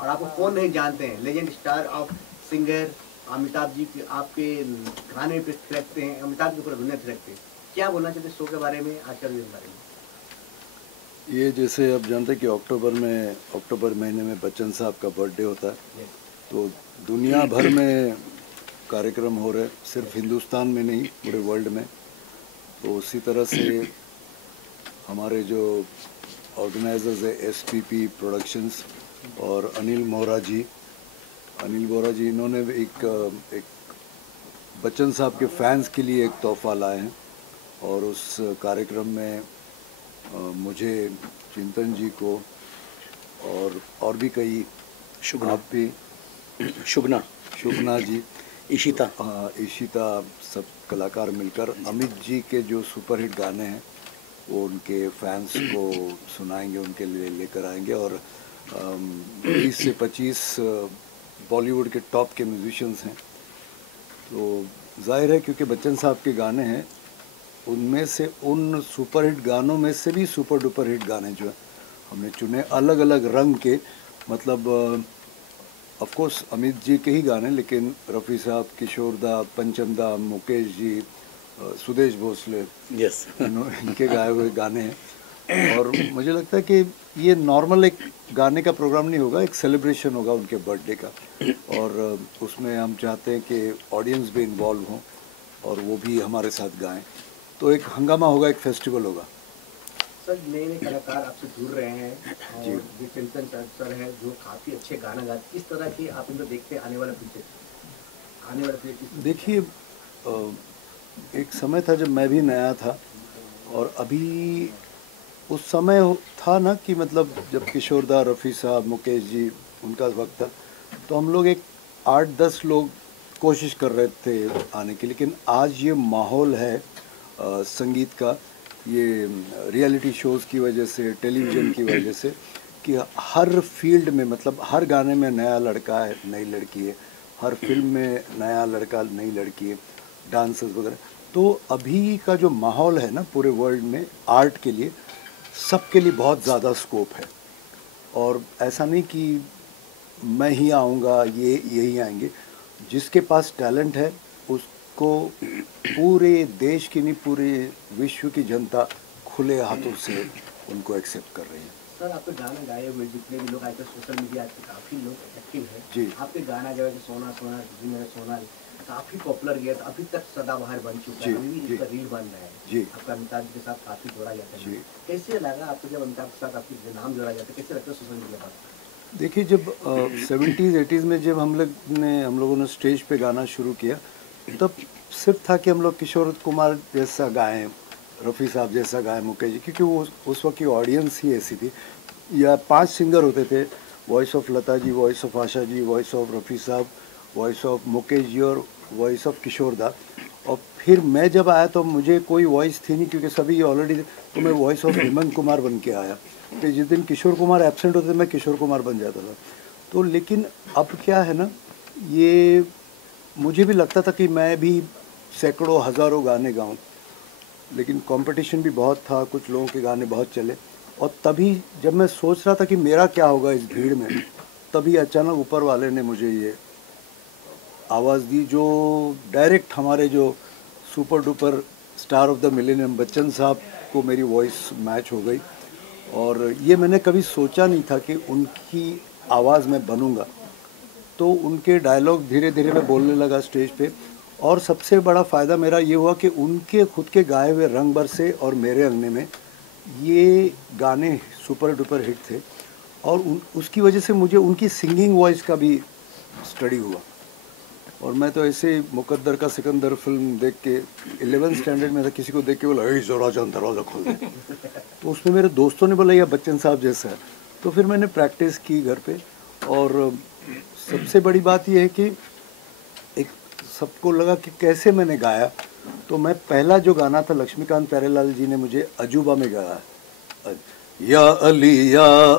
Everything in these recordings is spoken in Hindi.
और आपको कौन नहीं जानते हैं, legend star of singer Amitabh ji की आपके गाने पे थिरकते हैं, अमिताभ जी पूरा दुनिया थिरकते हैं। क्या बोलना चाहते हैं शो के बारे में, आज के बारे में? ये जैसे आप जानते हैं कि अक्टूबर महीने में बच्चन साहब का बर्थडे होता है, तो दुनिया भर में कार्यक्रम हो रहे, सिर्फ हिंदुस्तान में नहीं पूरे वर्ल्ड में। तो उसी तरह से हमारे जो ऑर्गेनाइजर्स है एसपीपी प्रोडक्शंस और अनिल मोहरा जी, इन्होंने एक बच्चन साहब के फैंस के लिए एक तोहफा लाए हैं। और उस कार्यक्रम में मुझे, चिंतन जी को और भी कई, आप भी, शुभना जी, ईशिता, सब कलाकार मिलकर अमित जी के जो सुपरहिट गाने हैं वो उनके फैंस को सुनाएंगे, उनके लिए लेकर आएंगे। और 20 से 25 बॉलीवुड के टॉप के म्यूजिशियंस हैं। तो जाहिर है क्योंकि बच्चन साहब के गाने हैं, उनमें से उन सुपरहिट गानों में से भी सुपर डुपर हिट गाने जो है हमने चुने अलग अलग रंग के, मतलब ऑफ कोर्स अमित जी के ही गाने, लेकिन रफ़ी साहब, किशोर दा, पंचम दा, मुकेश जी, सुदेश भोसले, यस इनके गाए हुए गाने हैं। और मुझे लगता है कि ये नॉर्मल एक गाने का प्रोग्राम नहीं होगा, एक सेलिब्रेशन होगा उनके बर्थडे का। और उसमें हम चाहते हैं कि ऑडियंस भी इन्वॉल्व हों और वो भी हमारे साथ गाएं। तो एक हंगामा होगा, एक फेस्टिवल होगा। सर नए नए कलाकार आपसे जुड़ रहे हैं और जो चिंतन सर है जो काफ़ी अच्छे गाना गाते, किस तरह की आप इनको देखते हैं आने वाले फ्यूचर? देखिए, एक समय था जब मैं भी नया था, और अभी उस समय था ना कि मतलब जब किशोर दा, रफ़ी साहब, मुकेश जी, उनका वक्त था, तो हम लोग एक 8-10 लोग कोशिश कर रहे थे आने की। लेकिन आज ये माहौल है संगीत का, ये रियलिटी शोज़ की वजह से, टेलीविज़न की वजह से, कि हर फील्ड में, मतलब हर गाने में नया लड़का है, नई लड़की है, हर फिल्म में नया लड़का, नई लड़की है, डांसर्स वगैरह। तो अभी का जो माहौल है ना पूरे वर्ल्ड में आर्ट के लिए, सबके लिए बहुत ज़्यादा स्कोप है। और ऐसा नहीं कि मैं ही आऊँगा, यही आएंगे। जिसके पास टैलेंट है उसको पूरे देश की नहीं, पूरे विश्व की जनता खुले हाथों से उनको एक्सेप्ट कर रही है। सर आपके गाना गाए हुए जितने भी लोग आजकल सोशल मीडिया पे काफ़ी लोग एक्टिव हैं जी, आपके गाना जो है कि सोना सोना जी मेरा सोना काफ़ी पॉपुलर गया था, अभी तक सदाबहार बन चुका है, अभी भी इसका रील बन रहा है जी, आपका अमिताभ जी के साथ काफ़ी जोड़ा जाता है। जी। कैसे लगा आपको जब अमिताभ के साथ आपकी नाम जोड़ा जाता है, कैसे लगता है सोशल मीडिया पर? देखिए, जब 70s 80s में जब हम लोगों ने स्टेज पे गाना शुरू किया, तब सिर्फ था कि हम लोग किशोर कुमार जैसा गाएं, रफ़ी साहब जैसा गाएं, मुकेश जी, क्योंकि वो उस वक्त की ऑडियंस ही ऐसी थी। या 5 सिंगर होते थे, voice of Lata ji, voice of Asha ji, voice of Rafi साहब, वॉइस ऑफ मुकेश जी और वॉइस ऑफ किशोर दा। और फिर मैं जब आया तो मुझे कोई वॉइस थी नहीं, क्योंकि सभी ऑलरेडी, तो मैं वॉइस ऑफ हेमंत कुमार बन के आया। तो जिस दिन किशोर कुमार एब्सेंट होते थे मैं किशोर कुमार बन जाता था। तो लेकिन अब क्या है ना, ये मुझे भी लगता था कि मैं भी सैकड़ों हज़ारों गाने गाऊं, लेकिन कंपटीशन भी बहुत था, कुछ लोगों के गाने बहुत चले। और तभी जब मैं सोच रहा था कि मेरा क्या होगा इस भीड़ में, तभी अचानक ऊपर वाले ने मुझे ये आवाज़ दी, जो डायरेक्ट हमारे जो super duper star of the millennium Bachchan साहब को मेरी वॉइस मैच हो गई। और ये मैंने कभी सोचा नहीं था कि उनकी आवाज़ में बनूंगा। तो उनके डायलॉग धीरे धीरे मैं बोलने लगा स्टेज पे। और सबसे बड़ा फ़ायदा मेरा ये हुआ कि उनके खुद के गाए हुए रंग बरसे और मेरे अंगने में, ये गाने सुपर डुपर हिट थे। और उसकी वजह से मुझे उनकी सिंगिंग वॉइस का भी स्टडी हुआ। और मैं तो ऐसे ही मुकद्दर का सिकंदर फिल्म देख के 11th स्टैंडर्ड में था, किसी को देख के बोला, ए ज़रा जान दरवाज़ा खोल दे। तो उसमें मेरे दोस्तों ने बोला यह बच्चन साहब जैसा है। तो फिर मैंने प्रैक्टिस की घर पे। और सबसे बड़ी बात यह है कि एक सबको लगा कि कैसे मैंने गाया। तो मैं पहला जो गाना था, लक्ष्मीकांत प्यारेलाल जी ने मुझे अजूबा में गाया, या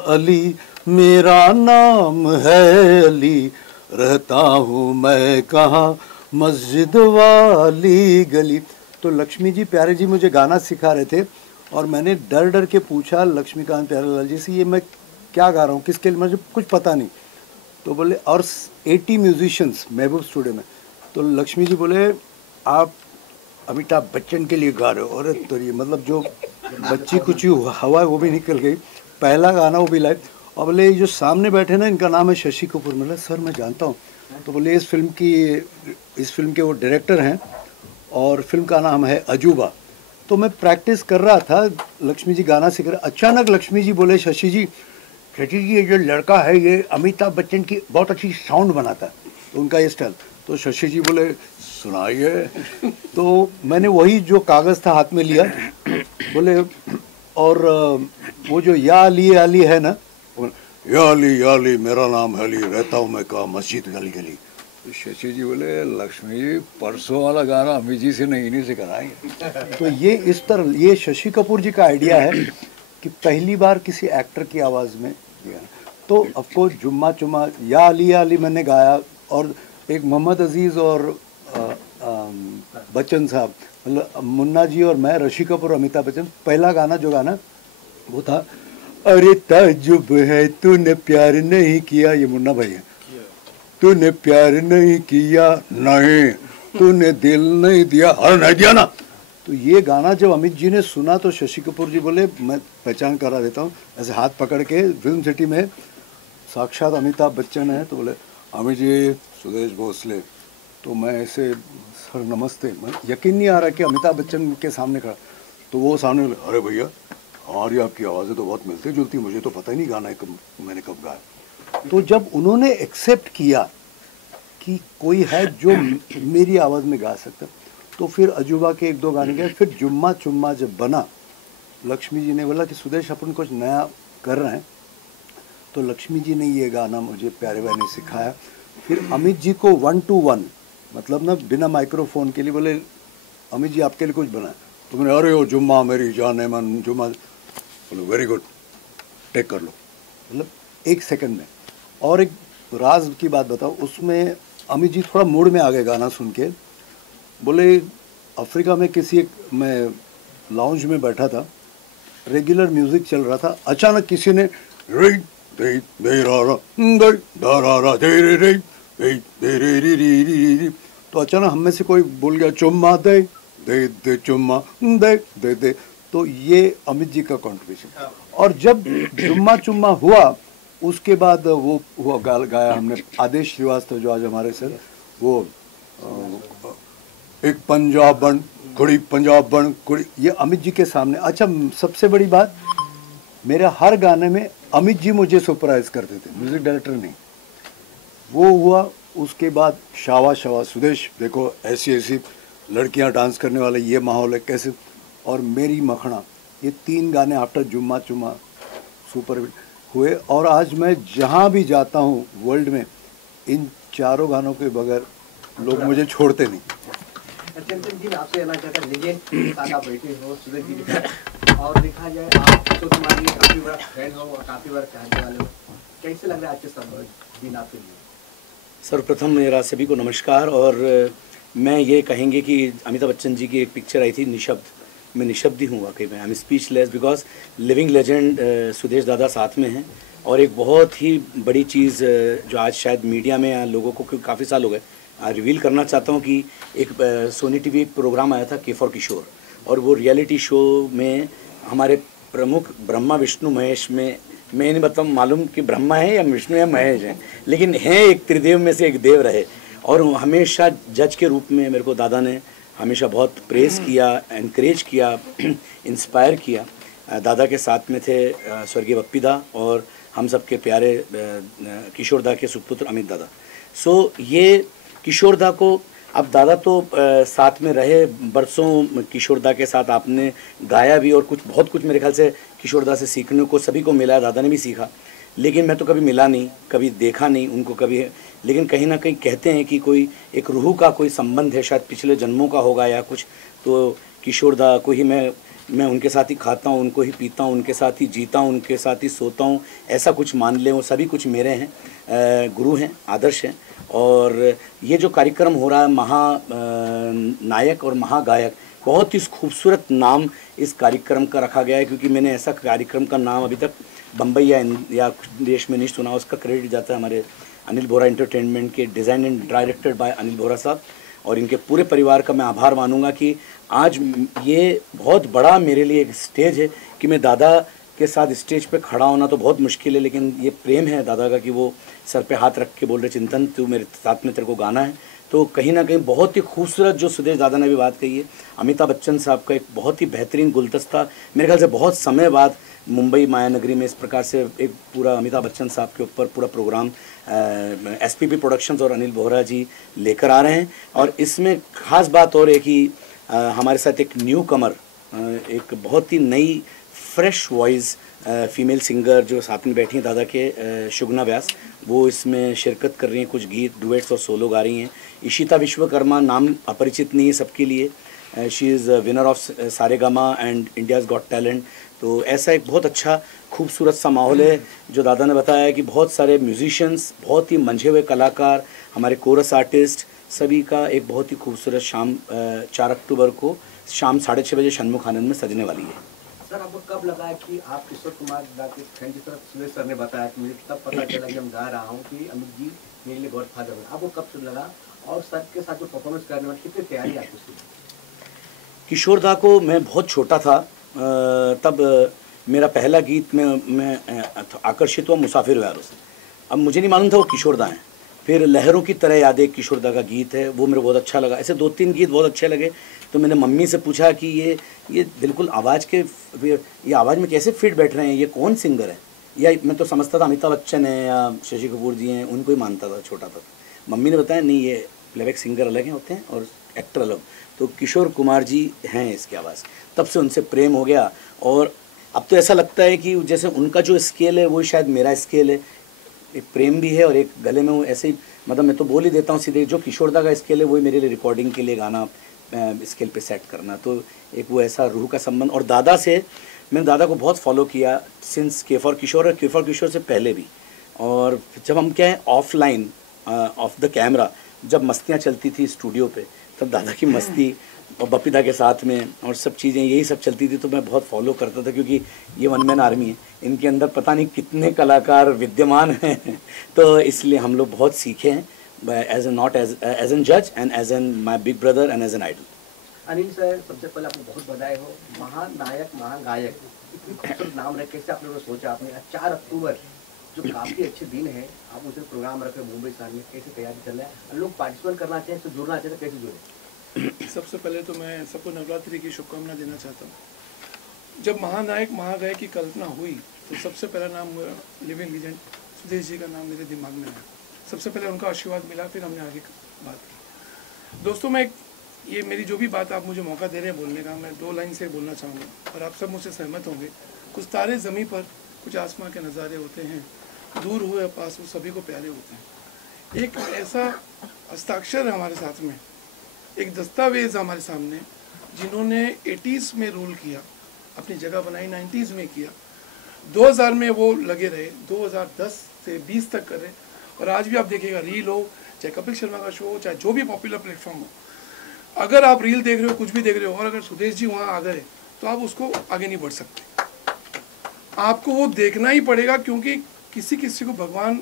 अली मेरा नाम है अली, रहता हूँ मैं कहाँ मस्जिद वाली गली। तो लक्ष्मी जी प्यारे जी मुझे गाना सिखा रहे थे, और मैंने डर डर के पूछा लक्ष्मीकांत प्यारेलाल जी से, ये मैं क्या गा रहा हूँ, किसके लिए, मुझे कुछ पता नहीं। तो बोले और 80 म्यूजिशियंस महबूब स्टूडियो में। तो लक्ष्मी जी बोले आप अमिताभ बच्चन के लिए गा रहे हो। और तो ये मतलब जो बच्ची कुछ हवा है वो भी निकल गई, पहला गाना वो भी लाइव। और बोले ये जो सामने बैठे ना इनका नाम है शशि कपूर। मतलब सर मैं जानता हूँ। तो बोले इस फिल्म के वो डायरेक्टर हैं और फिल्म का नाम है अजूबा। तो मैं प्रैक्टिस कर रहा था, लक्ष्मी जी गाना सीख रहे, अचानक लक्ष्मी जी बोले शशि जी ये जो लड़का है ये अमिताभ बच्चन की बहुत अच्छी साउंड बनाता है, तो उनका ये स्टाइल। तो शशि जी बोले सुनाइए। तो मैंने वही जो कागज़ था हाथ में लिया, बोले और वो जो या अली है ना, या अली मेरा नाम है अली, रहता हूँ मैं कहा मस्जिद गली गली। तो शशि जी बोले लक्ष्मी जी परसों वाला गाना अमित जी से नहीं, इन्हीं से कराएंगे। तो ये इस तरह ये शशि कपूर जी का आइडिया है कि पहली बार किसी एक्टर की आवाज़ में दिया। तो अफकोर्स जुम्मा चुम्मा या अली मैंने गाया, और एक मोहम्मद अजीज़ और बच्चन साहब, मतलब मुन्ना जी और मैं, ऋषि कपूर, अमिताभ बच्चन, पहला गाना जो गाना वो था अरे ताजुब है तूने प्यार नहीं किया, ये मुन्ना भाई है, तूने प्यार नहीं किया नहीं, तूने दिल नहीं दिया, अरे नहीं दिया ना। तो ये गाना जब अमित जी ने सुना तो शशि कपूर जी बोले मैं पहचान करा देता हूँ, ऐसे हाथ पकड़ के, फिल्म सिटी में साक्षात अमिताभ बच्चन है। तो बोले अमित जी सुदेश भोसले। तो मैं ऐसे सर नमस्ते, मैं यकीन नहीं आ रहा कि अमिताभ बच्चन के सामने खड़ा। तो वो सामने बोले अरे भैया हमारी आपकी आवाज़ें तो बहुत मिलती जुलती, मुझे तो पता ही नहीं गाना मैंने कब गाया। तो जब उन्होंने एक्सेप्ट किया कि कोई है जो मेरी आवाज़ में गा सकता, तो फिर अजूबा के 1-2 गाने गए। फिर जुम्मा चुम्मा जब बना, लक्ष्मी जी ने बोला कि सुदेश अपन कुछ नया कर रहे हैं, तो लक्ष्मी जी ने ये गाना मुझे प्यारे भाई ने सिखाया। फिर अमित जी को 1 to 1 मतलब ना बिना माइक्रोफोन के लिए बोले अमित जी आपके लिए कुछ बनाए। तो मैंने अरे ओ जुम्मा मेरी जान है मन जुम्मा, बोलो वेरी गुड टेक कर लो, मतलब 1 सेकंड में। और एक राज की बात बताओ, उसमें अमित जी थोड़ा मूड में आ गए गाना सुन के। बोले अफ्रीका में मैं लाउंज में बैठा था, रेगुलर म्यूजिक चल रहा था, अचानक किसी ने रे दे दे रा रा दे दा रा रा दे रे रे दे दे रे री री री री। तो अचानक हम में से कोई बोल गया चुम्मा दे दे दे चुम्मा दे दे दे। तो ये अमित जी का कंट्रीब्यूशन। और जब जुम्मा चुम्मा हुआ उसके बाद वो हुआ गाया हमने आदेश श्रीवास्तव जो आज हमारे सर, वो एक पंजाब बन कुड़ी पंजाब बन कुड़ी, ये अमित जी के सामने। अच्छा सबसे बड़ी बात, मेरे हर गाने में अमित जी मुझे सरप्राइज करते थे, म्यूजिक डायरेक्टर नहीं। वो हुआ, उसके बाद शावा शावा सुदेश देखो ऐसी ऐसी लड़कियां डांस करने वाले, ये माहौल है कैसे, और मेरी मखना, ये 3 गाने आफ्टर जुम्मा चुम्मा सुपर हुए। और आज मैं जहाँ भी जाता हूँ वर्ल्ड में, इन 4 गानों के बगैर लोग मुझे छोड़ते नहीं। चंचल जी आपसे जानना चाहता हूं, लेजेंड के साथ आप बैठे हो सुदेश जी के साथ, और देखा जाए आप तो तुम्हारी काफी बड़ा फैन हो और काफी बड़ा चाहने वाले हो, कैसे लग रहा है आज के सब दिन आपके लिए? सर्वप्रथम मेरा सभी को नमस्कार। और मैं ये कहेंगे कि अमिताभ बच्चन जी की एक पिक्चर आई थी निशब्द, मैं निशब्द ही हूँ वाकई में, I am speechless because living legend Sudesh दादा साथ में हैं। और एक बहुत ही बड़ी चीज़ जो आज शायद मीडिया में या लोगों को काफ़ी साल हो गए रिवील करना चाहता हूँ कि एक सोनी टीवी एक प्रोग्राम आया था के फॉर किशोर, और वो रियलिटी शो में हमारे प्रमुख ब्रह्मा विष्णु महेश में, मैं नहीं बताऊँ मालूम कि ब्रह्मा है या विष्णु या महेश हैं, लेकिन हैं एक त्रिदेव में से एक देव रहे। और हमेशा जज के रूप में मेरे को दादा ने हमेशा बहुत प्रेस किया, एनकरेज किया, इंस्पायर किया। दादा के साथ में थे स्वर्गीय बप्पी दा और हम सब के प्यारे किशोर दा के सुपुत्र अमित दादा। सो ये किशोर दा को, अब दादा तो साथ में रहे बरसों, किशोर दा के साथ आपने गाया भी, और बहुत कुछ मेरे ख्याल से किशोर दा से सीखने को सभी को मिला, दादा ने भी सीखा। लेकिन मैं तो कभी मिला नहीं, कभी देखा नहीं उनको कभी, लेकिन कहीं ना कहीं कहते हैं कि कोई एक रूह का कोई संबंध है, शायद पिछले जन्मों का होगा या कुछ। तो किशोर दा को ही मैं उनके साथ ही खाता हूँ, उनको ही पीता हूँ, उनके साथ ही जीता हूँ, उनके साथ ही सोता हूँ, ऐसा कुछ मान लें। वो सभी कुछ मेरे हैं, गुरु हैं, आदर्श हैं। और ये जो कार्यक्रम हो रहा है महानायक और महागायक, बहुत ही खूबसूरत नाम इस कार्यक्रम का रखा गया है, क्योंकि मैंने ऐसा कार्यक्रम का नाम अभी तक बम्बई या कुछ देश में नहीं सुना। उसका क्रेडिट जाता है हमारे अनिल बोरा एंटरटेनमेंट के, design and directed by Anil Bora साहब, और इनके पूरे परिवार का मैं आभार मानूंगा कि आज ये बहुत बड़ा मेरे लिए एक स्टेज है कि मैं दादा के साथ स्टेज पे खड़ा होना तो बहुत मुश्किल है, लेकिन ये प्रेम है दादा का कि वो सर पे हाथ रख के बोल रहे चिंतन तू मेरे साथ में तेरे को गाना है। तो कहीं ना कहीं बहुत ही खूबसूरत जो सुदेश दादा ने भी बात कही है, अमिताभ बच्चन साहब का एक बहुत ही बेहतरीन गुलदस्ता, मेरे ख्याल से बहुत समय बाद मुंबई माया नगरी में इस प्रकार से एक पूरा अमिताभ बच्चन साहब के ऊपर पूरा प्रोग्राम एसपीपी प्रोडक्शंस और अनिल बोहरा जी लेकर आ रहे हैं। और इसमें ख़ास बात और है कि हमारे साथ एक न्यू कमर, एक बहुत ही नई फ्रेश वॉइस फीमेल सिंगर जो साथ में बैठी हैं दादा के, शुगना व्यास, वो इसमें शिरकत कर रही हैं, कुछ गीत डुएट्स और सोलो गा रही हैं। इशिता विश्वकर्मा नाम अपरिचित नहीं है सबके लिए, she is winner of Saregama and India's got talent. तो ऐसा एक बहुत अच्छा खूबसूरत सा माहौल है। जो दादा ने बताया कि बहुत सारे म्यूजिशियंस, बहुत ही मंझे हुए कलाकार, हमारे कोरस आर्टिस्ट, सभी का एक बहुत ही खूबसूरत शाम 4 अक्टूबर को शाम 6:30 बजे षणमुख आनंद में सजने वाली है। सर आपको कब लगा कि आप किशोर कुमार दा के फ्रेंड जिस तरह सुरेश सर ने बताया कि मुझे तब पता चला कि हम गा रहा हूँ कि अमित जी मेरे लिए गॉड फादर है, आपको कब से लगा और सर के साथ जो परफॉर्मेंस करने में कितनी तैयारी आपको थी? किशोर दा को मैं बहुत छोटा था तब मेरा पहला गीत मैं आकर्षित हुआ मुसाफिर यारों से। अब मुझे नहीं मालूम था वो किशोर दा हैं। फिर लहरों की तरह यादें किशोर दा का गीत है, वो मेरे बहुत अच्छा लगा। ऐसे 2-3 गीत बहुत अच्छे लगे, तो मैंने मम्मी से पूछा कि ये बिल्कुल आवाज़ के, ये आवाज़ में कैसे फिट बैठ रहे हैं, ये कौन सिंगर है? या मैं तो समझता था अमिताभ बच्चन है या शशि कपूर जी हैं, उनको ही मानता था छोटा था। मम्मी ने बताया नहीं, ये प्लेबैक सिंगर अलग हैं होते हैं और एक्टर अलग। तो किशोर कुमार जी हैं इसकी आवाज़। तब से उनसे प्रेम हो गया और अब तो ऐसा लगता है कि जैसे उनका जो स्केल है वो शायद मेरा स्केल है। एक प्रेम भी है और एक गले में वो ऐसे ही, मतलब मैं तो बोल ही देता हूँ सीधे, जो किशोर दा का स्केल है वही मेरे लिए रिकॉर्डिंग के लिए गाना स्केल पे सेट करना। तो एक वो ऐसा रूह का संबंध। और दादा से मैंने दादा को बहुत फॉलो किया सिंस के फॉर किशोर और के फॉर किशोर से पहले भी। और जब हम क्या है ऑफलाइन ऑफ द कैमरा जब मस्तियाँ चलती थी स्टूडियो पे, तब दादा की मस्ती और बपीदा के साथ में और सब चीज़ें यही सब चलती थी, तो मैं बहुत फॉलो करता था क्योंकि ये वन मैन आर्मी है, इनके अंदर पता नहीं कितने कलाकार विद्यमान हैं। तो इसलिए हम लोग बहुत सीखे हैं as an not as an जज and as an my big brother and as an idol. Anil sir, सबसे पहले आपको बहुत बधाई हो, महानायक महागायक, इतनी खूबसूरत नाम रख कैसे आप लोगों ने सोचा? आपने 4 अक्टूबर जो काफ़ी अच्छे दिन है, आप उसे प्रोग्राम रखे मुंबई शहर में, कैसे तैयारी चल रहा है? लोग पार्टिसिपेट करना चाहें तो जुड़ना चाहें तो कैसे जुड़े? सबसे पहले तो मैं सबको नवरात्रि की शुभकामना देना चाहता हूँ। जब महानायक महागायक की कल्पना हुई तो सबसे पहला नाम हुआ लिविंग लीजेंड सुदेश जी का नाम मेरे दिमाग में आया। सबसे पहले उनका आशीर्वाद मिला, फिर हमने आगे बात की। दोस्तों, मैं ये मेरी जो भी बात आप मुझे मौका दे रहे हैं बोलने का, मैं 2 लाइन से बोलना चाहूँगा और आप सब मुझसे सहमत होंगे। कुछ तारे ज़मीं पर, कुछ आसमां के नज़ारे होते हैं, दूर हो या पास हो सभी को प्यारे होते हैं। एक ऐसा हस्ताक्षर है हमारे साथ में, एक दस्तावेज हमारे सामने, जिन्होंने 80s में रूल किया, अपनी जगह बनाई, 90s में किया, 2000 में वो लगे रहे, 2010 से 20 तक कर रहे। और आज भी आप देखिएगा, रील हो चाहे कपिल शर्मा का शो हो चाहे जो भी पॉपुलर प्लेटफॉर्म हो, अगर आप रील देख रहे हो, कुछ भी देख रहे हो और अगर सुदेश जी वहाँ आ गए तो आप उसको आगे नहीं बढ़ सकते। आपको वो देखना ही पड़ेगा, क्योंकि किसी किसी को भगवान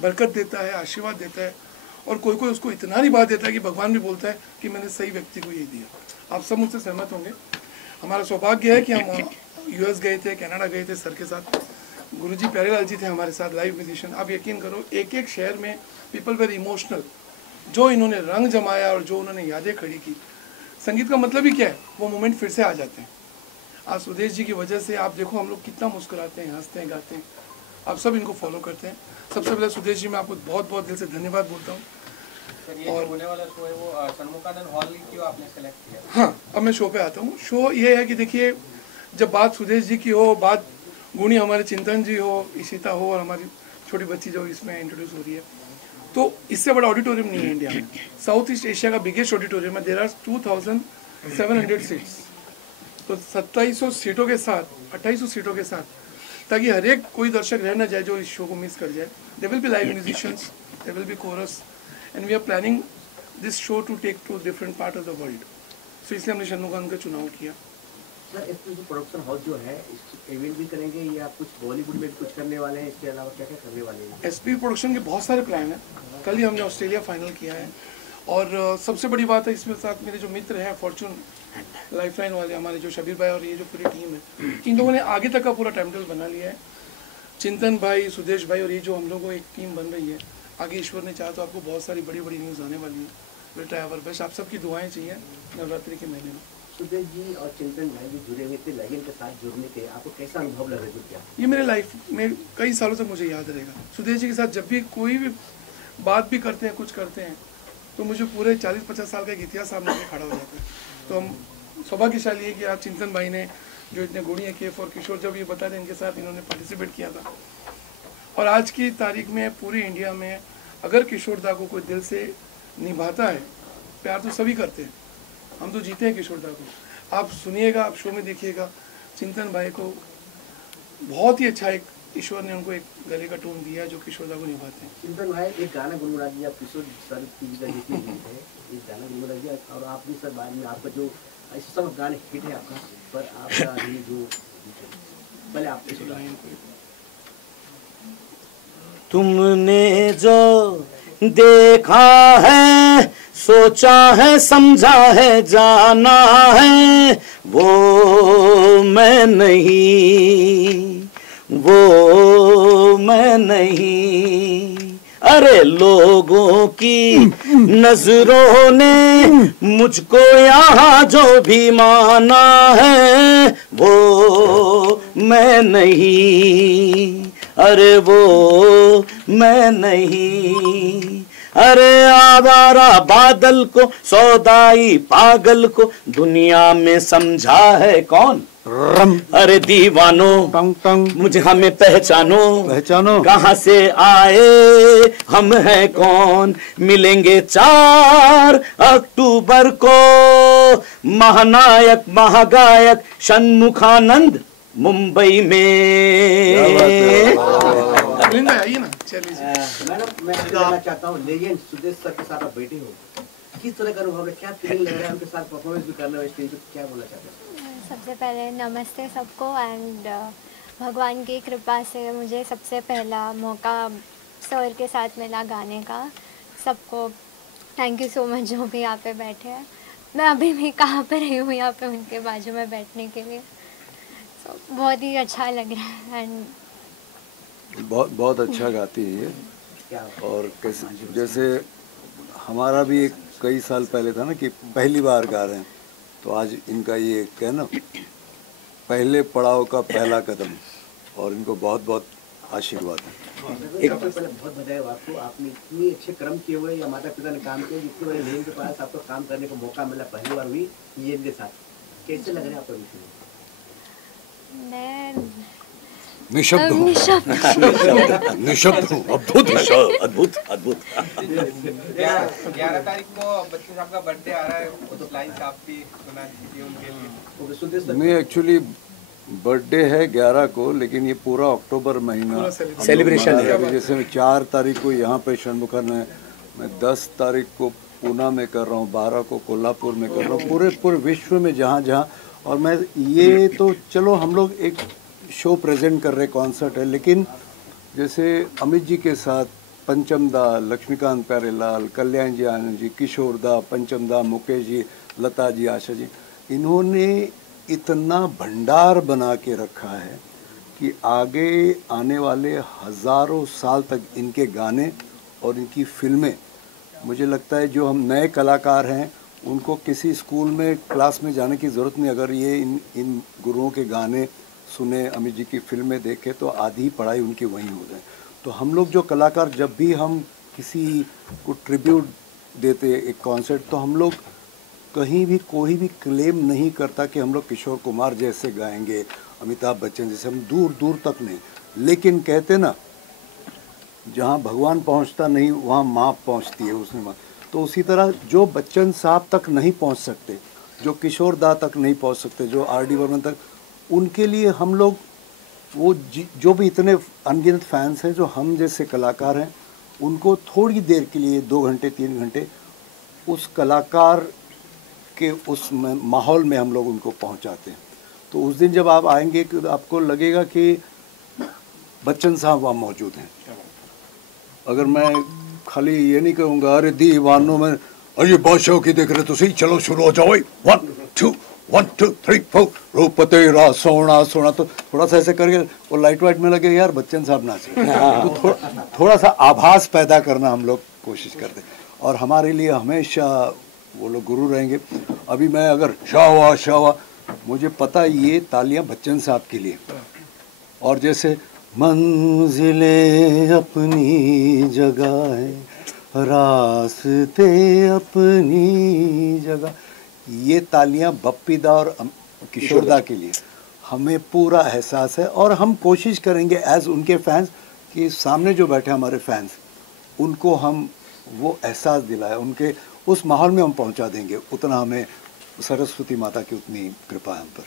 बरकत देता है, आशीर्वाद देता है, और कोई कोई उसको इतना नहीं बात देता है कि भगवान भी बोलता है कि मैंने सही व्यक्ति को ये दिया। आप सब मुझसे सहमत होंगे। हमारा सौभाग्य है कि हम यूएस गए थे, कनाडा गए थे सर के साथ। गुरुजी प्यारेलाल जी थे हमारे साथ, लाइव म्यूजिशियन। आप यकीन करो, एक एक शहर में पीपल वेरी इमोशनल। जो इन्होंने रंग जमाया और जो उन्होंने यादें खड़ी की, संगीत का मतलब ही क्या है, वो मोमेंट फिर से आ जाते हैं। आज सुदेश जी की वजह से आप देखो हम लोग कितना मुस्कुराते हैं, हंसते हैं, गाते हैं। आप सब इनको फॉलो करते हैं। सबसे पहले सुदेश जी, मैं आपको बहुत बहुत दिल से धन्यवाद बोलता हूँ। और होने वाला शो है वो षणमुखानंद हॉल क्यों आपने सेलेक्ट किया? हाँ, अब मैं शो पे आता हूँ। शो ये है कि देखिए, जब बात सुदेश जी की हो, बात गुणी हमारे चिंतन जी हो, इशिता हो और हमारी छोटी बच्ची जो इसमें इंट्रोड्यूस हो रही है, तो इससे बड़ा ऑडिटोरियम नहीं है इंडिया में। साउथ ईस्ट एशिया का बिगेस्ट ऑडिटोरियम है। There are 2700 seats. तो 2700 सीटों के साथ, 2800 सीटों के साथ, ताकि हर एक कोई दर्शक रह ना जाए जो इस शो को मिस कर जाए। There will be live musicians, there will be chorus, and we are planning this show to take to different part of the world. So इसलिए हमने षणमुखानंद का चुनाव किया। सर इसमें जो प्रोडक्शन हाउस जो है इवेंट भी करेंगे या कुछ बॉलीवुड में भी कुछ करने वाले हैं, इसके अलावा क्या क्या करने वाले हैं? एसपी प्रोडक्शन के बहुत सारे प्लान हैं। कल ही हमने ऑस्ट्रेलिया फाइनल किया है और सबसे बड़ी बात है इसमें साथ मेरे जो मित्र हैं फॉर्चून लाइफलाइन वाले हमारे जो शबीर भाई और ये जो पूरी टीम है, इन लोगों ने आगे तक का पूरा टाइम टेबल बना लिया है। चिंतन भाई, सुदेश भाई और ये जो हम लोगों एक टीम बन रही है, आगे ईश्वर ने चाहा तो आपको बहुत सारी बड़ी बड़ी न्यूज़ आने वाली है। बेटा आवर बेस्ट, आप सबकी दुआएं चाहिए नवरात्रि के महीने में। सुदेश जी और चिंतन भाई भी जुड़े हुए थे, लगन के साथ जुड़ने के आपको कैसा अनुभव लग रहा है? क्या ये मेरे लाइफ में कई सालों तक मुझे याद रहेगा। सुदेश जी के साथ जब भी कोई भी बात भी करते हैं, कुछ करते हैं, तो मुझे पूरे 40-50 साल का एक इतिहास सामने में खड़ा हो जाता है। तो हम सौभाग्यशाली है कि आज चिंतन भाई ने जो इतने गुणीय केफ और किशोर जब ये बता रहे इनके साथ इन्होंने पार्टिसिपेट किया था। और आज की तारीख में पूरे इंडिया में अगर किशोर दा को कोई दिल से निभाता है, प्यार तो सभी करते हैं, हम तो जीते हैं किशोर दा को। आप सुनिएगा, आप शो में देखिएगा, चिंतन भाई को बहुत ही अच्छा एक ईश्वर ने उनको एक गले का टोन दिया जो किशोर दा को निभाते हैं। चिंतन भाई एक गाना गुनगुना दिया, किशोर सर की जितनी गीत है एक गाना गुनगुना दिया, और आप भी सर बाद में आपका जो ऐसे सब गाने हिट है आपका, पर आपका ये जो पहले आप इस लाइन को तुमने जो देखा है, सोचा है, समझा है, जाना है, वो मैं नहीं, वो मैं नहीं। अरे लोगों की नजरों ने मुझको यहाँ जो भी माना है, वो मैं नहीं, अरे वो मैं नहीं। अरे आवारा बादल को, सौदाई पागल को दुनिया में समझा है कौन? रम अरे दीवानो टंग टंग मुझे हमें पहचानो, पहचानो, कहाँ से आए, हम हैं कौन। मिलेंगे 4 अक्टूबर को महानायक महागायक षणमुखानंद मुंबई में। मिलिंदा आइए ना, चलिए। मैडम मैं जानना चाहता हूँ, लेजेंड सुदेश सर के साथ आप बैठे हो, किस तरह का अनुभव है, क्या फीलिंग लग रहा है उनके साथ परफॉर्मेंस भी करना है स्टेज पे, क्या बोलना चाहते हैं? सबसे पहले नमस्ते सबको एंड भगवान की कृपा से मुझे सबसे पहला मौका सर के साथ मिला गाने का। सबको थैंक यू सो मच जो भी यहाँ पे बैठे हैं। मैं अभी भी कहाँ पे रही हूँ यहाँ पे उनके बाजू में बैठने के लिए, तो बहुत ही अच्छा लग रहा है एंड बहुत बहुत अच्छा गाती है ये। क्या और कैसे जैसे हमारा भी एक कई साल पहले था ना कि पहली बार गा रहे हैं, तो आज इनका ये क्या ना पहले पड़ाव का पहला कदम, और इनको बहुत बहुत आशीर्वाद है। सबसे पहले बहुत बधाई हो आपको, आपने इतनी अच्छे कर्म किए हुए या माता पिता ने काम किया जितने बड़े लेन के पास आपको काम करने का मौका मिला पहली बार हुई ये के साथ, कैसे लग रहा है आपको? मैं निशब्द हूँ, निशब्द हूँ, अद्भुत अद्भुत अद्भुत। 11 तारीख को बच्चन साहब का बर्थडे आ रहा है, उस लाइन से आप भी सुना दीजिए उनके लिए। सुदेश सर नहीं, एक्चुअली बर्थडे है 11 को, लेकिन ये पूरा अक्टूबर महीना सेलिब्रेशन है। जैसे 4 तारीख को यहाँ पे षणमुखन है, मैं 10 तारीख को पूना में कर रहा हूँ, 12 को कोल्हापुर में कर रहा हूँ, पूरे विश्व में जहाँ जहाँ। और मैं ये तो चलो हम लोग एक शो प्रेजेंट कर रहे, कॉन्सर्ट है, लेकिन जैसे अमित जी के साथ पंचम दा, लक्ष्मीकांत प्यारेलाल, कल्याण जी, आनंद जी, किशोर दा, पंचम दा, मुकेश जी, लता जी, आशा जी, इन्होंने इतना भंडार बना के रखा है कि आगे आने वाले हज़ारों साल तक इनके गाने और इनकी फिल्में, मुझे लगता है जो हम नए कलाकार हैं उनको किसी स्कूल में क्लास में जाने की ज़रूरत नहीं। अगर ये इन गुरुओं के गाने सुने, अमित जी की फिल्में देखें, तो आधी पढ़ाई उनकी वहीं हो जाए। तो हम लोग जो कलाकार जब भी हम किसी को ट्रिब्यूट देते एक कॉन्सर्ट, तो हम लोग कहीं भी कोई भी क्लेम नहीं करता कि हम लोग किशोर कुमार जैसे गाएंगे, अमिताभ बच्चन जैसे, हम दूर दूर तक नहीं। लेकिन कहते ना, जहाँ भगवान पहुँचता नहीं वहाँ माँ पहुँचती है, उसने माँ। तो उसी तरह जो बच्चन साहब तक नहीं पहुँच सकते, जो किशोर दा तक नहीं पहुँच सकते, जो आर.डी. बर्मन तक, उनके लिए हम लोग वो जो भी इतने अनगिनत फैंस हैं, जो हम जैसे कलाकार हैं, उनको थोड़ी देर के लिए 2 घंटे 3 घंटे उस कलाकार के उस माहौल में हम लोग उनको पहुंचाते हैं। तो उस दिन जब आप आएंगे तो आपको लगेगा कि बच्चन साहब वहाँ मौजूद हैं। अगर मैं खाली ये नहीं कहूँगा अरे दीवानों में अरे बादशाह की देख रहे तो सही, चलो शुरू हो जाओ, 1 2 1 2 3 4 रूप तेरा सोना सोना, तो थोड़ा सा ऐसे करके वो लाइट वाइट में लगे यार बच्चन साहब नाचे, तो थोड़ा सा आभास पैदा करना हम लोग कोशिश करते हैं, और हमारे लिए हमेशा वो लोग गुरु रहेंगे। अभी मैं अगर शावा शावा, मुझे पता ये तालियां बच्चन साहब के लिए, और जैसे मंजिले अपनी जगह है, रास्ते अपनी जगह, ये तालियां बप्पीदा और किशोरदा के लिए हमें पूरा एहसास है। और हम कोशिश करेंगे एज उनके फैंस कि सामने जो बैठे हमारे फैंस, उनको हम वो एहसास दिलाए, उनके उस माहौल में हम पहुंचा देंगे, उतना हमें सरस्वती माता की उतनी कृपा है हम पर।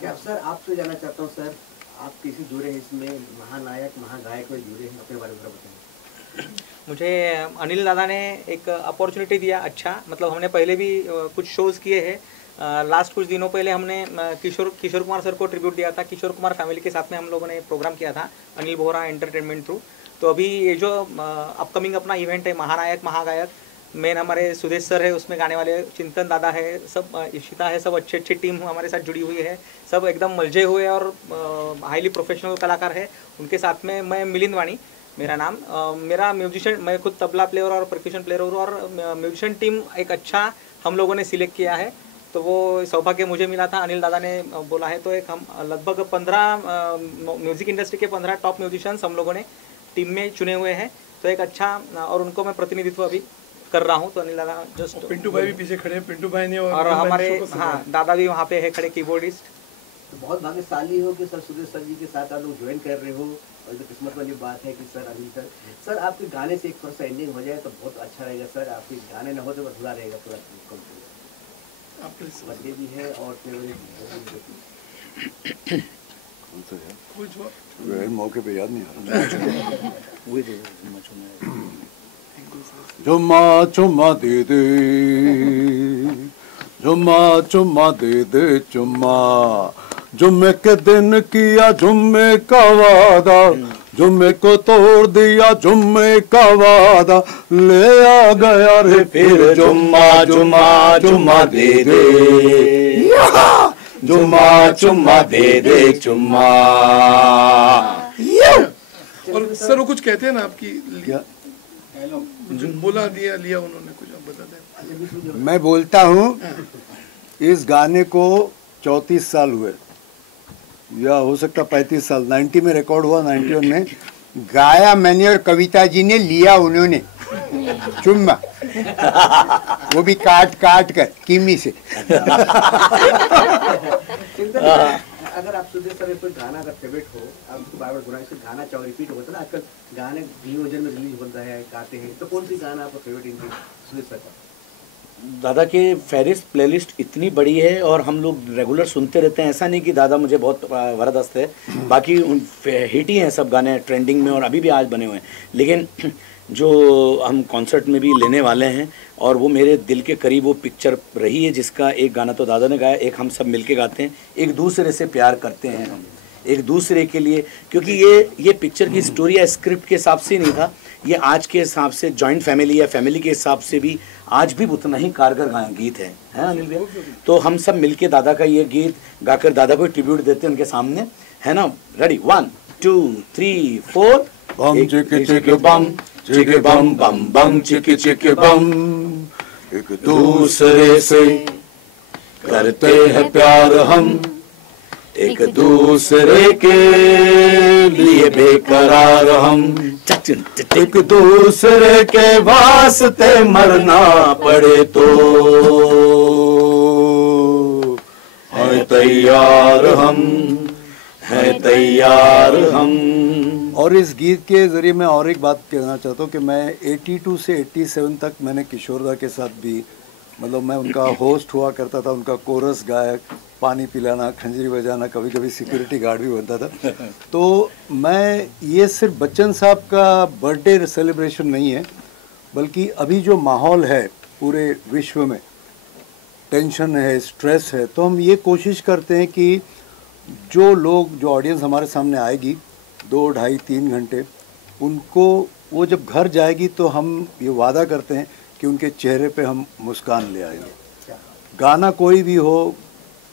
क्या सर आपसे जानना चाहता हूँ सर, आप किसी जुड़े हैं इसमें, महानायक महागायक में जुड़े हैं, अपने बारे में बताएं। मुझे अनिल दादा ने एक अपॉर्चुनिटी दिया, अच्छा मतलब हमने पहले भी कुछ शोज़ किए हैं। लास्ट कुछ दिनों पहले हमने किशोर कुमार सर को ट्रिब्यूट दिया था, किशोर कुमार फैमिली के साथ में हम लोगों ने प्रोग्राम किया था अनिल बोहरा एंटरटेनमेंट थ्रू। तो अभी ये जो अपकमिंग अपना इवेंट है महानायक महागायक, मेन हमारे सुदेश सर है, उसमें गाने वाले चिंतन दादा है, सब इशिता है, सब अच्छी अच्छी टीम हमारे साथ जुड़ी हुई है, सब एकदम मलझे हुए और हाईली प्रोफेशनल कलाकार है। उनके साथ में मैं मिलिंद वाणी मेरा नाम, मेरा म्यूजिशियन, मैं खुद तबला प्लेयर और परक्यूशन प्लेयर हूँ, और म्यूजिशियन टीम एक अच्छा हम लोगों ने सिलेक्ट किया है। तो वो सौभाग्य मुझे मिला था, अनिल दादा ने बोला है, तो एक हम लगभग 15 म्यूज़िक इंडस्ट्री के 15 टॉप म्यूजिशियंस हम लोगों ने टीम में चुने हुए हैं। तो एक अच्छा, और उनको मैं प्रतिनिधित्व अभी कर रहा हूँ। तो अनिल दादा जस्ट, पिंटू भाई भी पीछे खड़े हैं, पिंटू भाई ने और हमारे हाँ दादा भी वहाँ पे है खड़े, कीबोर्डिस्ट। तो बहुत भाग्यशाली हो कि सर सुदेश सर जी के साथ आप लोग ज्वाइन कर रहे हो, और जो किस्मत वाली बात है कि सर अनिल सर आपके गाने से एक थोड़ा सा एंडिंग हो जाए तो बहुत अच्छा रहेगा सर। आपके गाने ना हो तो अधूरा रहेगा पूरा बर्थडे भी है और मौके पे याद नहीं आ रहा। चुम्मा चुम्मा दे दे, चुम्मा चुम्मा दे दे चुम्मा, जुम्मे के दिन किया जुम्मे का वादा, जुम्मे को तोड़ दिया जुम्मे का वादा, ले आ गया रे फिर जुम्मा जुम्मा जुम्मा दे दे, जुम्मा जुम्मा दे दे चुम्मा। और सर वो कुछ कहते हैं ना आपकी, क्या बोला दिया लिया उन्होंने, कुछ आप बता दें। मैं बोलता हूँ, इस गाने को 34 साल हुए, या हो सकता 35 साल, 90 में रिकॉर्ड हुआ, 91 में गाया मैंने और कविता जी ने, लिया उन्होंने चुम्मा, वो भी काट काट कर किमी से। अगर आप सुदेश सर कोई गाना अगर फेवरेट हो, आप उसको बार बार गुनाह से गाना चाहो रिपीट होता है ना, आजकल गाने न्यू में रिलीज होता है, गाते हैं, तो कौन सी गाना आपका फेवरेट इनकी सुदेश सर का? दादा के फेरिस्ट प्लेलिस्ट इतनी बड़ी है और हम लोग रेगुलर सुनते रहते हैं, ऐसा नहीं कि दादा मुझे बहुत वरदस्त है, बाकी हिट ही हैं सब गाने, ट्रेंडिंग में और अभी भी आज बने हुए हैं। लेकिन जो हम कॉन्सर्ट में भी लेने वाले हैं और वो मेरे दिल के करीब वो पिक्चर रही है, जिसका एक गाना तो दादा ने गाया, एक हम सब मिलके गाते हैं, एक दूसरे से प्यार करते हैं हम एक दूसरे के लिए, क्योंकि ये पिक्चर की स्टोरी या स्क्रिप्ट के हिसाब से नहीं था, ये आज के हिसाब से जॉइंट फैमिली या फैमिली के हिसाब से भी आज भी उतना ही कारगर गीत है अनिल भैया। तो हम सब मिलके दादा का ये गीत गाकर दादा को ट्रिब्यूट देते हैं उनके सामने, है ना। रेडी 1 2 3 4 बम चिकी चिकी बम चिकी बम बम बम चिकी चिकी बम, एक दूसरे से करते हैं प्यार हम, एक दूसरे के लिए बेकरार हम, एक दूसरे के वास्ते मरना पड़े तो है तैयार हम, है तैयार हम। और इस गीत के ज़रिए मैं और एक बात कहना चाहता हूँ कि मैं 82 से 87 तक मैंने किशोरदा के साथ भी, मतलब मैं उनका होस्ट हुआ करता था, उनका कोरस गायक, पानी पिलाना, खंजरी बजाना, कभी कभी सिक्योरिटी गार्ड भी बनता था। तो मैं ये सिर्फ बच्चन साहब का बर्थडे सेलिब्रेशन नहीं है, बल्कि अभी जो माहौल है पूरे विश्व में, टेंशन है, स्ट्रेस है, तो हम ये कोशिश करते हैं कि जो लोग, जो ऑडियंस हमारे सामने आएगी 2, ढाई, 3 घंटे, उनको वो जब घर जाएगी तो हम ये वादा करते हैं कि उनके चेहरे पे हम मुस्कान ले आएंगे। गाना कोई भी हो,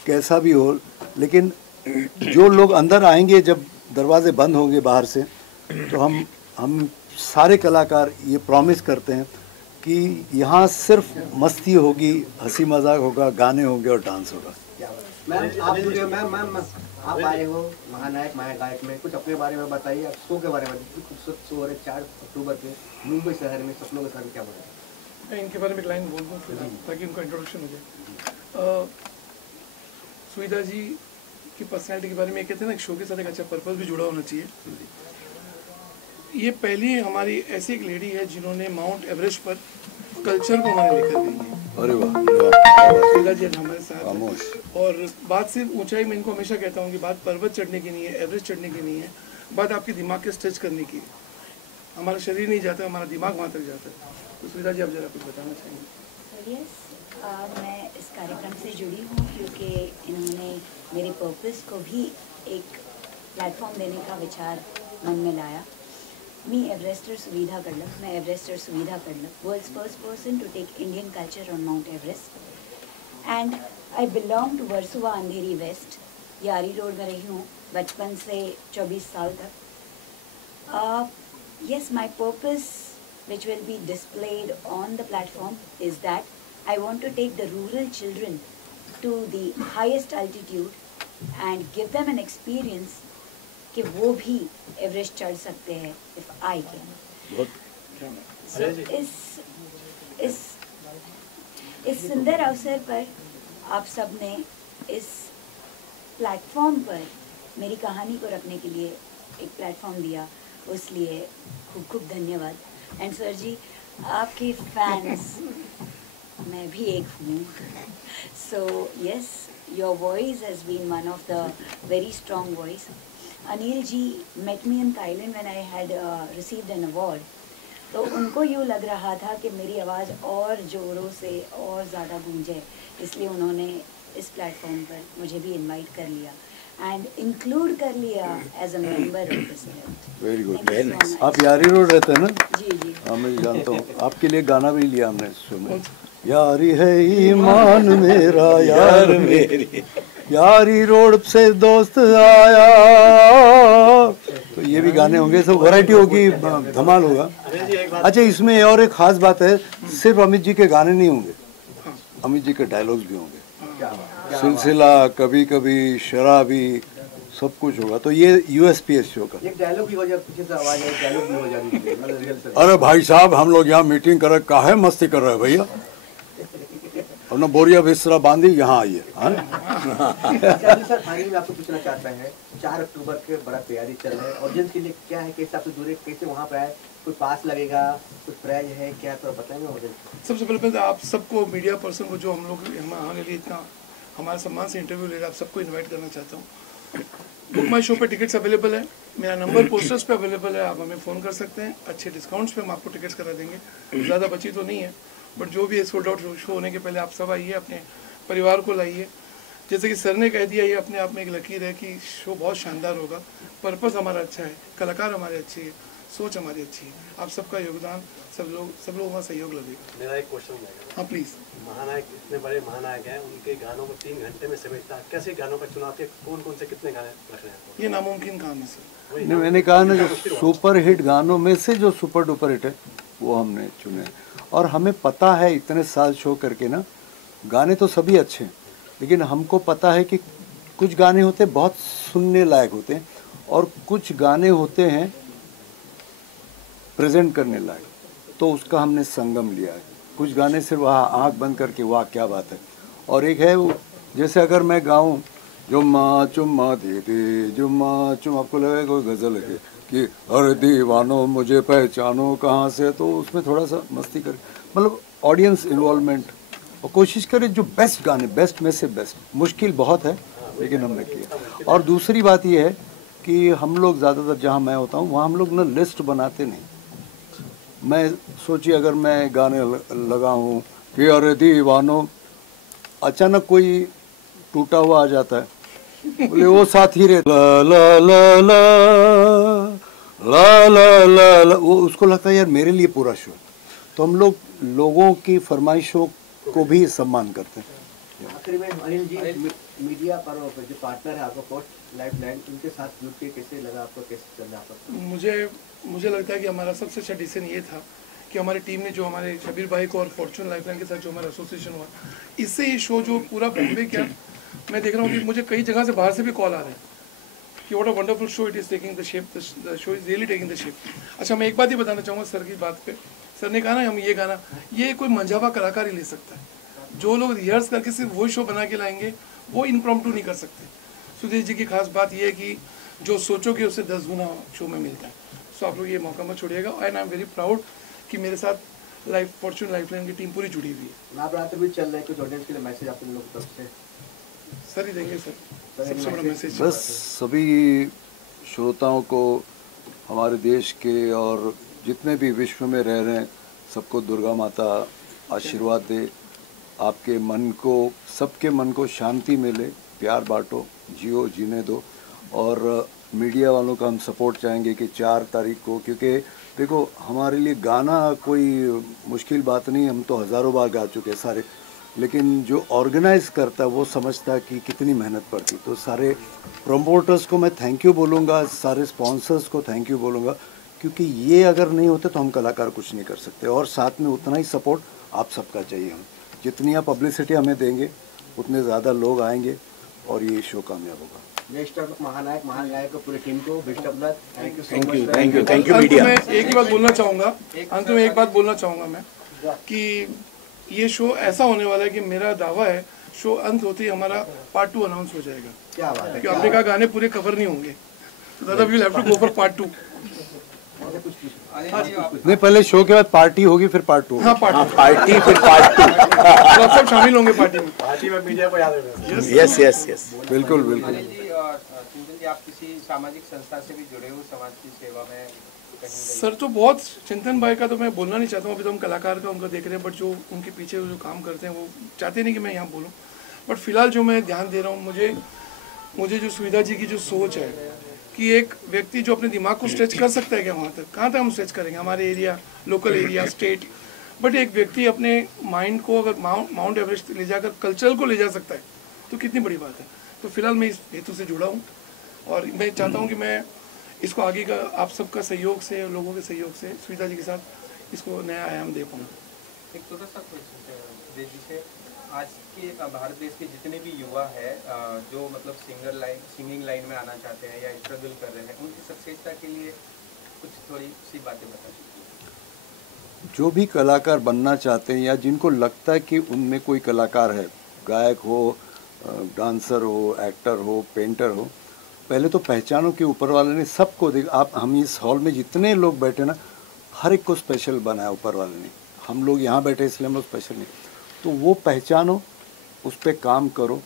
कैसा भी हो, लेकिन जो लोग अंदर आएंगे, जब दरवाजे बंद होंगे बाहर से, तो हम सारे कलाकार ये प्रॉमिस करते हैं कि यहाँ सिर्फ मस्ती होगी, हंसी मजाक होगा, गाने होंगे और डांस होगा। मैम आप जुड़े हो, मैम आप आए हो महानायक महागायक में, कुछ अपने बारे में बताइए, आप शो के बारे में। खूबसूरत शो हो रहे 4 अक्टूबर के मुंबई शहर में, सपनों के शहर में, क्या बोला? मैं इनके बारे में एक लाइन बोल दूँ ताकि उनका इंट्रोडक्शन हो जाए। सुविधा जी की पर्सनैलिटी के बारे में कहते हैं ना, एक शो के साथ एक अच्छा पर्पस भी जुड़ा होना चाहिए। ये पहली हमारी ऐसी एक लेडी है जिन्होंने माउंट एवरेस्ट पर कल्चर को हमारे लेकर गई है। अरे वाह, सुविधा जी हमारे साथ। और बात सिर्फ ऊंचाई में, इनको हमेशा कहता हूँ कि बात पर्वत चढ़ने की नहीं है, एवरेस्ट चढ़ने की नहीं है, बात आपके दिमाग के स्ट्रेच करने की है। हमारा शरीर नहीं जाता, हमारा दिमाग वहाँ तक जाता है। तो सुविधा जी आप जरा कुछ बताना चाहेंगे? मैं इस कार्यक्रम से जुड़ी हूँ क्योंकि इन्होंने मेरे पर्पस को भी एक प्लेटफॉर्म देने का विचार मन में लाया। मी एवरेस्टर सुविधा कल्लम, मैं Everester Suvidha Kallam, world's first person to take Indian culture on Mount Everest, and I belong to Versova Andheri west. Yari road में रही हूँ बचपन से 24 साल तक। Yes, my purpose, which will be displayed on the platform, is that I want to take the rural children to the highest altitude and give them an experience कि वो भी एवरेस्ट चढ़ सकते हैं if I can. So, इस सुंदर अवसर पर आप सब ने इस प्लेटफॉर्म पर मेरी कहानी को रखने के लिए एक प्लेटफॉर्म दिया, उसलिए खूब खूब धन्यवाद। एंड सर जी, आपके फैंस मैं भी एक हूँ। So yes, your voice has been one of the very strong voice. Anil ji met me in Thailand when I had received an award, तो उनको यूँ लग रहा था कि मेरी आवाज़ और ज़ोरों से और ज़्यादा गूंजे, इसलिए उन्होंने इस प्लेटफॉर्म पर मुझे भी इनवाइट कर लिया एंड इंक्लूड कर लिया as a member of this event. Very good, very nice. आप यारी रोड रहते हैं ना? जी जी हाँ, मैं जानता हूँ। आपके लिए गाना भी लिया हमने सुना, यारी है ईमान मेरा यार मेरी, यारी रोड से दोस्त आया। तो ये भी गाने होंगे, सब वैरायटी होगी, धमाल होगा। अच्छा, इसमें और एक खास बात है, सिर्फ अमित जी के गाने नहीं होंगे, अमित जी के डायलॉग्स भी होंगे। सिलसिला, कभी कभी, शराबी, सब कुछ होगा। तो ये यूएसपी है शो का। एक डायलॉग भी हो जाए, पीछे से आवाज है, डायलॉग भी हो जाएगी, मतलब रिहर्सल। अरे भाई साहब, हम लोग यहाँ मीटिंग कर रहे, काहे मस्ती कर रहे हैं भैया, अपना बोरिया बिस्तरा बांधी यहाँ आइए। सर फाइनली मैं आपको पूछना चाहता है, 4 अक्टूबर के बड़ा तैयारी चल रहा है, ऑडियंस के लिए क्या है, कैसे आपसे जुड़े, कैसे वहाँ पे आए, कोई पास लगेगा, कुछ प्राइज है क्या, तो बताएंगे ऑडियंस? सबसे पहले आप सबको, मीडिया पर्सन को, जो हम लोग यहाँ के लिए इतना हमारे सम्मान से इंटरव्यू ले रहे हैं, आप सबको इनवाइट करना चाहता हूँ। बुक माई शो पे टिकट्स अवेलेबल है, मेरा नंबर पोस्टर्स पे अवेलेबल है, आप हमें फ़ोन कर सकते हैं। अच्छे डिस्काउंट्स पे हम आपको टिकट्स करा देंगे, ज़्यादा बची तो नहीं है, बट जो भी है सोल्ड आउट शो होने के पहले आप सब आइए, अपने परिवार को लाइए। जैसे कि सर ने कह दिया, ये अपने आप में एक लकीर है कि शो बहुत शानदार होगा। पर्पस हमारा अच्छा है, कलाकार हमारे अच्छे हैं, सोच हमारी अच्छी है। आप सबका योगदान, सब लोगों का सहयोग लगेगा। मेरा एक क्वेश्चन है, हाँ प्लीज़। महानायक इतने बड़े महानायक हैं, उनके गानों को 3 घंटे में समेटना, कैसे गानों का चुनाव किया, कौन कौन से कितने गाने रख रहे हैं? ये नामुमकिन काम है सर। नहीं, मैंने कहा ना, जो सुपर हिट गानों में से जो सुपर डुपर हिट है वो हमने चुने। और हमें पता है, इतने साल शो करके ना, गाने तो सभी अच्छे हैं, लेकिन हमको पता है कि कुछ गाने होते हैं बहुत सुनने लायक होते हैं, और कुछ गाने होते हैं प्रेजेंट करने लायक, तो उसका हमने संगम लिया है। कुछ गाने सिर्फ आँख बंद करके वाह क्या बात है, और एक है वो, जैसे अगर मैं गाऊं जुम्मा चुम्मा दे दे जुम्मा चुम, आपको लगेगा कोई गज़ल है कि अरे दीवानो मुझे पहचानो कहाँ से, तो उसमें थोड़ा सा मस्ती कर, मतलब ऑडियंस इन्वॉल्वमेंट, और कोशिश करें जो बेस्ट गाने, बेस्ट में से बेस्ट। मुश्किल बहुत है लेकिन हमने किया। और दूसरी बात ये है कि हम लोग ज़्यादातर, जहाँ मैं होता हूँ वहाँ हम लोग ना लिस्ट बनाते नहीं। मैं सोचिए, अगर मैं गाने लगाऊं कि अरे दीवानो, अचानक कोई टूटा हुआ आ जाता है, बोले वो साथ ही रहे ला ला ला ला ला ला ला ला, वो उसको लगता है यार मेरे लिए पूरा शो। तो हम लोग लोगों की फरमाइशों को भी सम्मान करते हैं। आखिर में अनिल जी, मीडिया पर जो पार्टनर है आपका पोस्ट लाइफलाइन, उनके साथ जुड़ के कैसे लगा आपको, कैसे चलना आपको? मुझे लगता है कि हमारा सबसे अच्छा डिसीजन ये था कि हमारी टीम ने जो हमारे शबीर भाई को और फॉर्चून लाइफलाइन के साथ जो हमारा एसोसिएशन हुआ, इससे ये शो जो पूरा बॉम्बे क्या, मैं देख रहा हूँ कि मुझे कई जगह से बाहर से भी कॉल आ रहे हैं कि what a wonderful show it is taking the shape, the show is really taking the shape. अच्छा, मैं एक बात ही बताना चाहूँगा सर की बात पे। सर ने कहा ना हम ये गाना, ये कोई मंझावा कलाकार ही ले सकता है। जो लोग रिहर्स करके सिर्फ वही शो बना के लाएंगे वो इम्प्रॉम्प्टू नहीं कर सकते। सुदेश जी की खास बात ये है कि जो सोचोगे उससे 10 गुना शो में मिलता है। सो आप लोग ये मौका मत छोड़िएगा। And I am very proud कि मेरे साथ लाइफ फॉर्चून लाइफलाइन की टीम पूरी जुड़ी हुई है। नवरात्र भी चल रहे हैं, कुछ ऑडियंस के लिए मैसेज आप लोग की तरफ से? सर ही देंगे सर सबसे बड़ा मैसेज। बस सभी श्रोताओं को, हमारे देश के और जितने भी विश्व में रह रहे हैं सबको दुर्गा माता आशीर्वाद दे, आपके मन को, सबके मन को शांति मिले, प्यार बांटो, जियो, जीने दो। और मीडिया वालों का हम सपोर्ट चाहेंगे कि 4 तारीख को, क्योंकि देखो हमारे लिए गाना कोई मुश्किल बात नहीं, हम तो हज़ारों बार गा चुके हैं सारे, लेकिन जो ऑर्गेनाइज करता है वो समझता है कि कितनी मेहनत पड़ती। तो सारे प्रमोटर्स को मैं थैंक यू बोलूँगा, सारे स्पॉन्सर्स को थैंक यू बोलूँगा, क्योंकि ये अगर नहीं होते तो हम कलाकार कुछ नहीं कर सकते। और साथ में उतना ही सपोर्ट आप सबका चाहिए। हम जितनी आप पब्लिसिटी हमें देंगे उतने ज़्यादा लोग आएंगे और ये शो कामयाब होगा। नेक्स्ट महानायक को पूरी टीम को best of luck. Thank you so thank you, much. Thank you, thank you media. मैं एक ही बात बोलना चाहूँगा, अंत में एक बात बोलना चाहूँगा मैं कि ये शो ऐसा होने वाला है कि मेरा दावा है शो अंत होते ही हमारा पार्ट 2 अनाउंस हो जाएगा। क्या बात है, क्योंकि आपने कहा गाने पूरे कवर नहीं होंगे, तो दादा we will have to go for part 2। नहीं, पहले शो के बाद पार्टी होगी, फिर पार्ट 2। हाँ, पार्टी फिर पार्ट 2। तो आप सब शामिल होंगे पार्टी में। पार्टी में मीडिया को याद रखना। यस यस यस, बिल्कुल बिल्कुल। अनिल जी और चिंतन जी, आप किसी सामाजिक संस्था से भी जुड़े हो, समाज की सेवा में कहीं? सर तो बहुत, चिंतन भाई का तो मैं बोलना नहीं चाहता हूँ, अभी तो हम कलाकार का उनको देख रहे हैं, बट जो उनके पीछे जो काम करते हैं वो चाहते नहीं कि मैं यहाँ बोलूँ। बट फिलहाल जो मैं ध्यान दे रहा हूँ, मुझे जो सुविधा जी की जो सोच है कि एक व्यक्ति जो अपने दिमाग को स्ट्रेच कर सकता है, क्या वहाँ तक, कहाँ तक हम स्ट्रेच करेंगे, हमारे area, local area, state, but एक व्यक्ति अपने माइंड को अगर माउंट एवरेस्ट ले जाकर कल्चरल को ले जा सकता है तो कितनी बड़ी बात है। तो फिलहाल मैं इस हेतु से जुड़ा हूँ और मैं चाहता हूँ कि मैं इसको आगे का आप सबका सहयोग से, लोगों के सहयोग से, सुविधा जी के साथ इसको नया आयाम दे पाऊँ। एक छोटा सा क्वेश्चन है जिसे आज के भारत देश के जितने भी युवा है जो मतलब सिंगिंग लाइन में आना चाहते हैं या स्ट्रगल कर रहे हैं, उनकी सक्सेसता के लिए कुछ थोड़ी सी बातें बता दीजिए। जो भी कलाकार बनना चाहते हैं या जिनको लगता है कि उनमें कोई कलाकार है, गायक हो, डांसर हो, एक्टर हो, पेंटर हो, पहले तो पहचानो कि ऊपर वाले ने सबको देख। आप, हम इस हॉल में जितने लोग बैठे ना, हर एक को स्पेशल बनाया ऊपर वाले ने। हम लोग यहाँ बैठे इसलिए हम लोग स्पेशल नहीं। तो वो पहचानो, उस पर काम करो,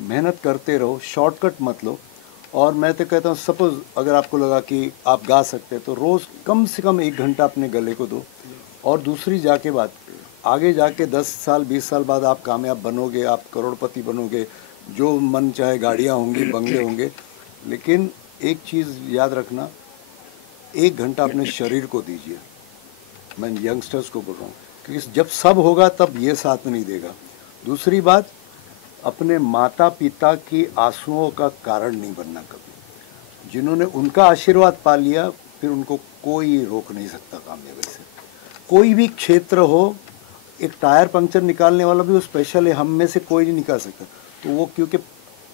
मेहनत करते रहो, शॉर्टकट मत लो। और मैं तो कहता हूँ, सपोज़ अगर आपको लगा कि आप गा सकते हैं तो रोज़ कम से कम 1 घंटा अपने गले को दो। और दूसरी जाके बात, आगे जाके 10 साल 20 साल बाद आप कामयाब बनोगे, आप करोड़पति बनोगे, जो मन चाहे गाड़ियाँ होंगी, बंगले होंगे, लेकिन एक चीज़ याद रखना, 1 घंटा अपने शरीर को दीजिए। मैं यंगस्टर्स को बोल रहा हूँ, क्योंकि जब सब होगा तब ये साथ नहीं देगा। दूसरी बात, अपने माता पिता की आंसुओं का कारण नहीं बनना कभी। जिन्होंने उनका आशीर्वाद पा लिया, फिर उनको कोई रोक नहीं सकता कामयाबी से। कोई भी क्षेत्र हो, एक टायर पंक्चर निकालने वाला भी वो स्पेशल है, हम में से कोई नहीं निकाल सकता। तो वो क्योंकि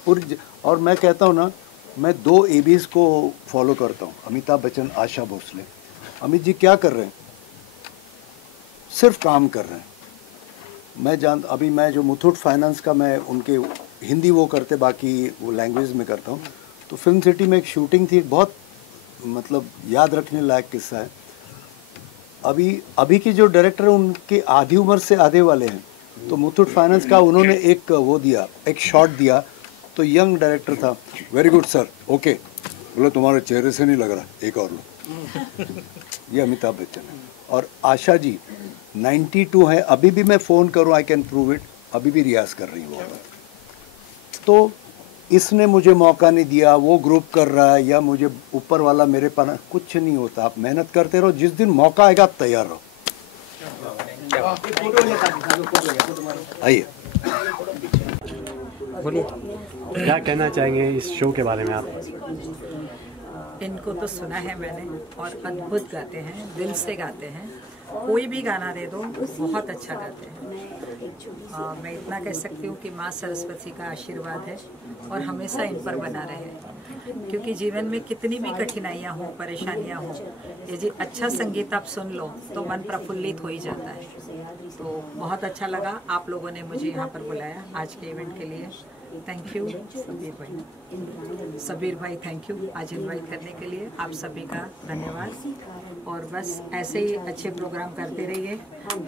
पूरी, और मैं कहता हूँ ना, मैं 2 एबीज को फॉलो करता हूँ, अमिताभ बच्चन, आशा भोसले। अमित जी क्या कर रहे हैं? सिर्फ काम कर रहे हैं। अभी मैं जो मुथूट फाइनेंस का, मैं उनके हिंदी वो करते, बाकी वो लैंग्वेज में करता हूँ। तो फिल्म सिटी में एक शूटिंग थी, बहुत मतलब याद रखने लायक किस्सा है। अभी की जो डायरेक्टर है उनके आधी उम्र से आधे वाले हैं। तो मुथूट फाइनेंस का उन्होंने एक वो दिया, एक शॉट दिया, तो यंग डायरेक्टर था, वेरी गुड सर, ओके, बोले तुम्हारे चेहरे से नहीं लग रहा, एक और लो। ये अमिताभ बच्चन है। और आशा जी 92 है, अभी भी मैं फ़ोन करूं, आई कैन प्रूव इट, अभी भी रियाज कर रही हूँ। तो इसने मुझे मौका नहीं दिया, वो ग्रुप कर रहा है, या मुझे ऊपर वाला मेरे पास, कुछ नहीं होता। आप मेहनत करते रहो, जिस दिन मौका आएगा आप तैयार रहो। आइए। बोलिए, क्या कहना चाहेंगे इस शो के बारे में आप? इनको तो सुना है मैंने और अद्भुत गाते हैं, दिल से गाते हैं। कोई भी गाना दे दो बहुत अच्छा गाते हैं। मैं इतना कह सकती हूँ कि माँ सरस्वती का आशीर्वाद है और हमेशा इन पर बना रहे, क्योंकि जीवन में कितनी भी कठिनाइयाँ हों, परेशानियाँ हों, यदि अच्छा संगीत आप सुन लो तो मन प्रफुल्लित हो ही जाता है। तो बहुत अच्छा लगा आप लोगों ने मुझे यहाँ पर बुलाया आज के इवेंट के लिए। थैंक यू सबीर भाई, थैंक यू आज इनवाइट करने के लिए। आप सभी का धन्यवाद और बस ऐसे ही अच्छे प्रोग्राम करते रहिए,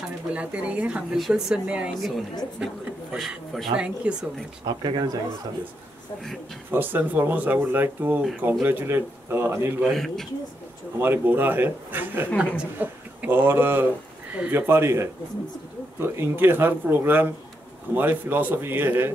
हमें बुलाते रहिए, हम बिल्कुल सुनने आएंगे। Thank you so much. आप क्या कहना चाहेंगे sir? First and foremost I would like to congratulate Anil भाई, हमारे बोरा है और व्यापारी है, तो इनके हर प्रोग्राम हमारी फिलॉसफी ये है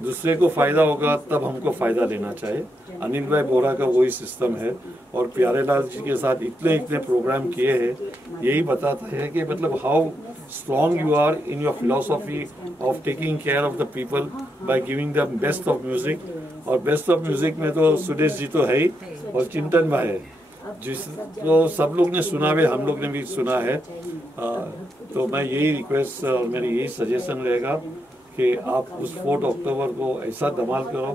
दूसरे को फायदा होगा तब हमको फायदा लेना चाहिए। अनिल भाई बोरा का वही सिस्टम है और प्यारेलाल जी के साथ इतने प्रोग्राम किए हैं, यही बताता है कि मतलब how strong you are in your philosophy of taking care of the people by giving the best of music. और बेस्ट ऑफ म्यूजिक में तो सुदेश जी तो है ही और चिंतन भाई है, जिसको सब लोग ने सुना है, हम लोग ने भी सुना है। तो मैं यही रिक्वेस्ट और मेरी यही सजेशन रहेगा कि आप उस 4 अक्टूबर को ऐसा धमाल करो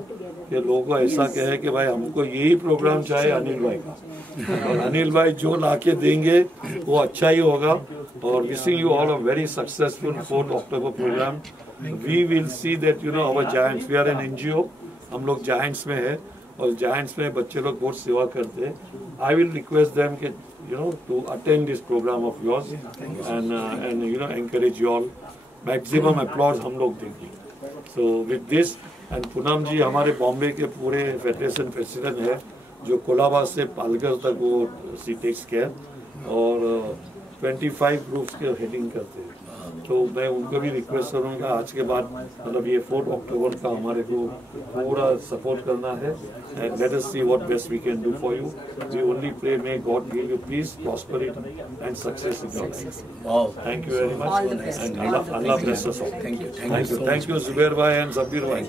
कि लोगों को ऐसा कहे कि भाई हमको यही प्रोग्राम चाहिए अनिल भाई का, और अनिल भाई जो लाके देंगे वो अच्छा ही होगा। और wishing you all a very successful 4 October programme. We will see that you know our giants, we are an NGO, हम लोग जायंट्स में है और जायंट्स में बच्चे लोग बहुत सेवा करते हैं। आई विल रिक्वेस्ट देम कि you know to attend this program of yours and you know encourage you all, maximum applause हम लोग देंगे। So with this and Poonam जी हमारे बॉम्बे के पूरे फेडरेशन प्रेसिडेंट है जो कोलाबा से पालघर तक वो सी टेक्स केयर और 25 ग्रुप्स के हेडिंग करते हैं। तो मैं उनको भी रिक्वेस्ट करूँगा आज के बाद मतलब ये 4 अक्टूबर का हमारे को पूरा सपोर्ट करना है and let us see what best we can do for you. We only pray may God give you peace, prosperity and success in your life. Thank you very much and Allah bless us all. Thank you Zubair भाई एंड सबीर भाई।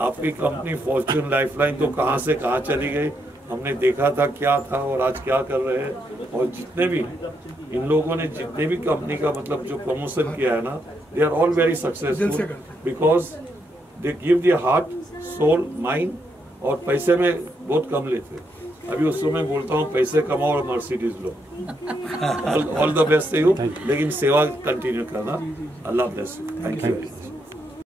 आपकी कंपनी फॉर्च्यून लाइफलाइन तो कहाँ से कहाँ चली गई, हमने देखा था क्या था और आज क्या कर रहे हैं। और जितने भी इन लोगों ने जितने भी कंपनी का मतलब जो प्रमोशन किया है ना, they are all very successful because they give their heart, soul, mind और पैसे में बहुत कम लेते। अभी उस समय बोलता हूँ पैसे कमाओ और Mercedes low. All the best you, लेकिन सेवा कंटिन्यू करना। अल्लाह ब्लेस यू। Thank you.